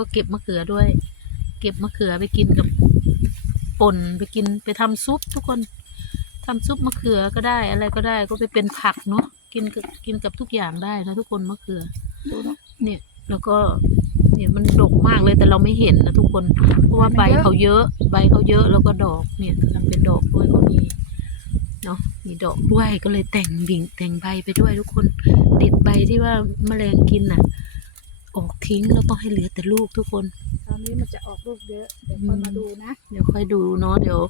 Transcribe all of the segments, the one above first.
ก็เก็บมะเขือด้วย เก็บมะเขือไปกินกับป่นไปกินไปทำซุปทุกคนทำซุปมะเขือก็ได้ อะไรก็ได้ก็ไปเป็นผักเนาะกินกับกินกับทุกอย่างได้นะทุกคนมะเขือดูนะเนี่ยแล้วก็เนี่ยมันดกมากเลยแต่เราไม่เห็นนะทุกคน เพราะว่าใบเขาเยอะ ใบเขาเยอะแล้วก็ดอกเนี่ยกำลังเป็นดอกด้วยก็มีเนาะมีดอกด้วยก็เลยแต่งบิ่งแต่งใบไปด้วยทุกคนเด็ดใบที่ว่าแมลงกินน่ะ ออกทิ้งแล้วก็ให้เหลือแต่ลูกทุกคน ตอนนี้มันจะออกลูกเยอะเดี๋ยวคนมาดูนะเดี๋ยวค่อยดูเนาะเดี๋ยว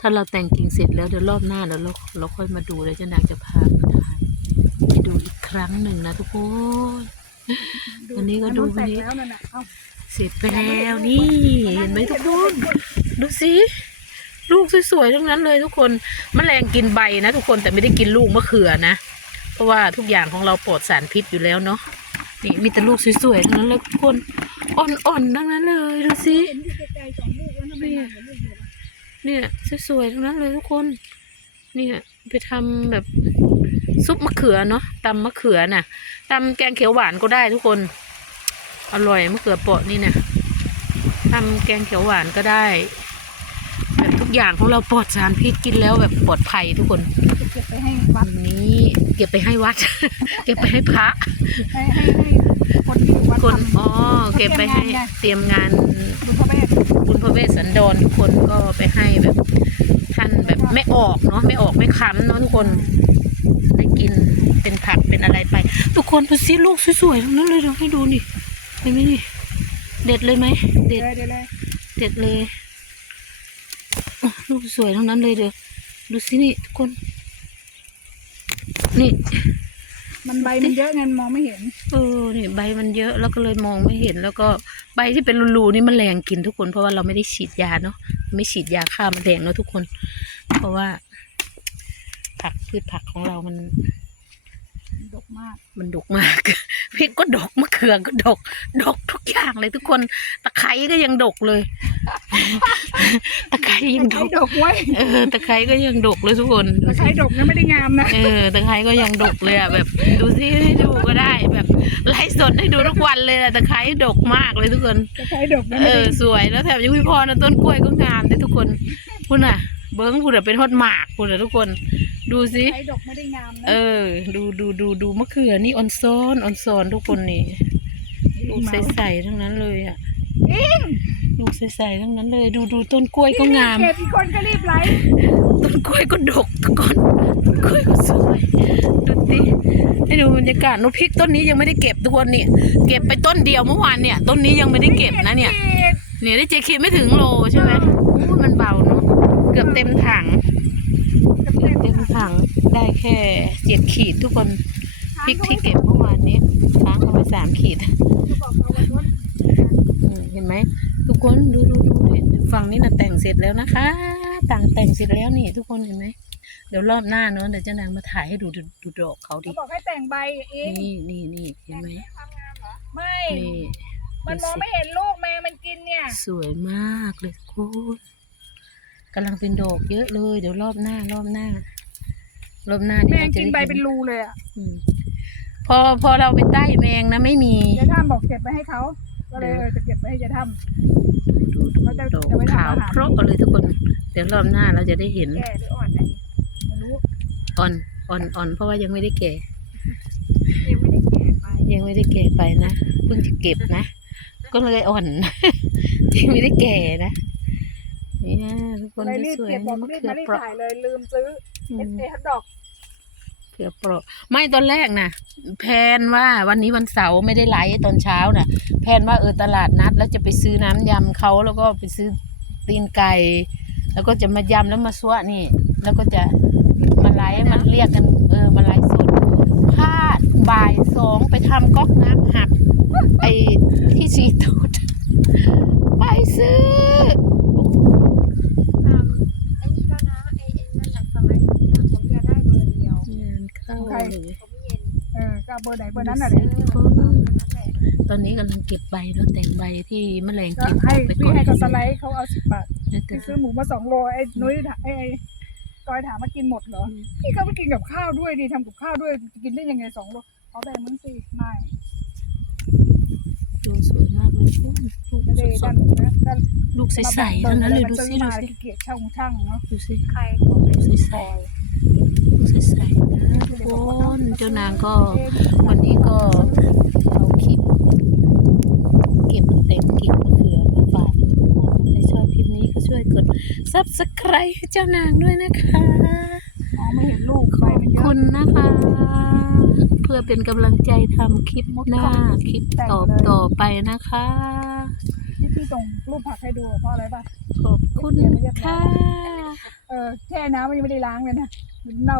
ถ้าเราแต่งกิ่งเสร็จแล้วเดี๋ยวรอบหน้าเดี๋ยวเราเราค่อยมาดูแล้วเจะนางจะพามาถ่ายให้ดูอีกครั้งหนึ่งนะทุกคนวันนี้ก็ดูอัวันนี้แตกแล้วนั่นน่ะเอาเสร็จไปแล้วนี่เห็นไหมทุกคนดูสิลูกสวยๆทั้งนั้นเลยทุกคนมแมลงกินใบนะทุกคนแต่ไม่ได้กินลูกมะเขือนะ เพราะว่าทุกอย่างของเราปลอดสารพิษอยู่แล้วเนาะ นี่มีแต่ลูกสวยๆทั้งนั้นเลยทุกคนอ่อนๆทั้งนั้นเลยดูสิเนี่ยสวยๆทั้งนั้นเลยทุกคน เนี่ยไปทำแบบซุปมะเขือเนาะตำมะเขือน่ะตำแกงเขียวหวานก็ได้ทุกคน อร่อยมะเขือเปาะนี่เนะทำแกงเขียวหวานก็ได้ แบบทุกอย่างของเราปลอดสารพิษกินแล้วแบบปลอดภัยทุกคน เก็บไปให้วัวัดนนี้เก็บไปให้วัด เก็บไปให้พระให้ให้ให้คนที่อยู่วัดคนทำอ๋อเก็บไปให้เตรียมงานบุญพระเวทคุณพระเวสสันดรทุกคนก็ไปให้แบบท่านแบบไม่ออกเนาะไม่ออกไม่ค้ำเนาะทุกคนได้กินเป็นผักเป็นอะไรไป ทุกคนดูสิลูกสวยๆทั้งนั้นเลยเดี๋ยวให้ดูนี่เห็นไหมนี่เด็ดเลยไหมเด็ด เลยเดี๋ยวเลยเด็ดเลยอะลูกสวยทั้งนั้นเลยเดี๋ยวดูสินี่ทุกคน นี่ มันใบมันเยอะไงมันมองไม่เห็น เออนี่ใบมันเยอะแล้วก็เลยมองไม่เห็น แล้วก็ใบที่เป็นรูๆนี่มันแรงกินทุกคน เพราะว่าเราไม่ได้ฉีดยาเนาะไม่ฉีดยาฆ่าแมลงเนาะทุกคน เพราะว่า ผักพืชผักของเรามันดกมาก มันดกมากพริกก็ดกมะเขือก็ดก ดกทุกอย่างเลยทุกคนตะไคร้ก็ยังดกเลย ตะไคร้ยังดตะกไคร้ดกไว้เออตะไคร้ก็ยังดกเลยทุกคนดูตะไคร้สิดกยังไม่ได้งามนะเออตะไคร้ก็ยังดกเลยอะแบบดูสิให้ดูก็ได้แบบไลฟ์สดให้ดูทุกวันเลยอะตะไคร้ดกมากเลยทุกคนตะไคร้ดกยังเอไม่อได้สวยแล้วแถมยังไม่พอนะต้นกล้วยก็งามเลยทุกคนคุณน่ะ เบิ้งคุณน่ะเป็นฮอดหมากคุณน่ะทุกคน ดูสิตะไคร้ดกไม่ได้งามนะเออ ดูดูดูดูมะเขือนี่ออนซอนออนซอนทุกคนนี่ลูกใสๆทั้งนั้นเลยอะจริง ลูกใสๆทั้งนั้นเลย ดูดูต้นกล้วยก็งาม เก็บอีกคนก็รีบไลฟ์ต้นกล้วยก็ดกทุกคนต้นกล้วยก็สวยดูสิให้ดูบรรยากาศนกพริกต้นนี้ยังไม่ได้เก็บทุกคนเนี่ยเก็บไปต้นเดียวเมื่อวานเนี่ยต้นนี้ยังไม่ได้เก็บนะเนี่ย เนี่ยได้เจคิดไม่ถึงโลใช่ไหมอู้มันเบาเนาะเกือบเต็มถังเก็บเก็บเต็มถังได้แค่เจ็ดขีดทุกคนพริกที่เก็บเมื่อวานนี้ล้างเอาไปสามขีดเขาบอกเอาไว้ว่าอืมเห็นไหมทุก คนดูดูดูดิฝั่งนี้นะแต่งเสร็จแล้วนะคะ ต่างแต่งเสร็จแล้วนี่ทุกคนเห็นไหมเดี๋ยวรอบหน้าเนาะเดี๋ยวเจ้านางมาถ่ายให้ดูดูดูดอกเขาดิเขาบอกให้แต่งใบเองนี่นี่นี่เห็นไหมไม่นี่มันมองไม่เห็นลูกแมงมันกินเนี่ย สวยมากเลยทุกคนกำลังเป็นดอกเยอะเลย เดี๋ยวรอบหน้ารอบหน้ารอบหน้าแมเดี๋ยวงเราจะกินได้ใบห็เป็นรูเลยอะอืมพอพอเราไปใต้แมงนะไม่มียายท่ามบอกเก็บไปให้เขา ก็เลยเออจะเก็บไปให้ยายท่ามดูดูเขาจะดอกจะไว้ทำขาวอาหารเพราะเลยทุกคน เดี๋ยวรอบหน้าเราจะได้เห็นแก่หรืออ่อนไหนไม่รู้อ่อนอ่อนอ่อนเพราะว่ายังไม่ได้แก่ ยังไม่ได้แก่ไปยังไม่ได้แก่ไปนะเพิ่งจะเก็บนะ ก็เลยอ่อน ยังไม่ได้แก่นะเนี่ยทุกคนเลยดูรีบสวยเก็บบอกมะรีบเขือมารีบเปราะถ่ายเลยลืมซื้ออืเอมสเอฮัทดอก เขือเปรไม่ตอนแรกนะแพนว่าวันนี้วันเสาร์ไม่ได้ไลฟ์ตอนเช้าน่ะ แพนว่าเออตลาดนัด แล้วจะไปซื้อน้ำยำเขาแล้วก็ไปซื้อตีนไก่ แล้วก็จะมายำแล้วมาซัวนี่ แล้วก็จะมาไลฟ์มันเรียกกันเออมาไลฟ์สดพลาดบ่ายสองไปทำก๊อกน้ำหักไอ้ที่สีตูดไปซื้อ ตามไอ้นี่แล้วนะไอ้ไอ้นั่นแหละสไลด์นะผมจะได้เบอร์เดียว งาน เข้าเลยผมเย็นเออก็เอาเบอร์ไหนเบอร์นั้นน่ะแหละตอนนี้กำลังเก็บใบเนาะแต่งใบที่แมลงก็กินให้ไปพี่ก่อนให้เขาสไลด์เขาเอาสิบบาทแต่พี่ซื้อหมูมาสองโลไอ้นุ้ยถามไอ้ไอ้กอยถามมากินหมดเหรอพี่ก็ไปกินกับข้าวด้วยดิทำกับข้าวด้วยกินได้ยังไงสองโลขอแบ่งมึงสิไม่ดูสวยมากเลยลูกลูกด้านนู้นนะด้านลูกใสๆทั้งนั้นเลยดูสิมันดูมาสิเกลียดช่างช่างเนาะดูสิใครลูกใสๆลูกใสๆนะทุกคน เจ้านางก็วันนี้ก็เอาคลิปเก็บเต็นท์เก็บมะเขือมาฝากทุกคนถ้าใครชอบคลิปนี้ก็ช่วยกด subscribe ให้เจ้านางด้วยนะคะมองไม่เห็นลูกขไปอบมันเยคุอะณนะคะ เพื่อเป็นกำลังใจทำคลิปหน้าคลิปต่อต่อไปนะคะที่พี่ส่งรูปผักให้ดูเพราะอะไรป่ะขอบคุณค่ะเออแช่น้ำมันยังไม่ได้ล้างเลยนะมันเน่า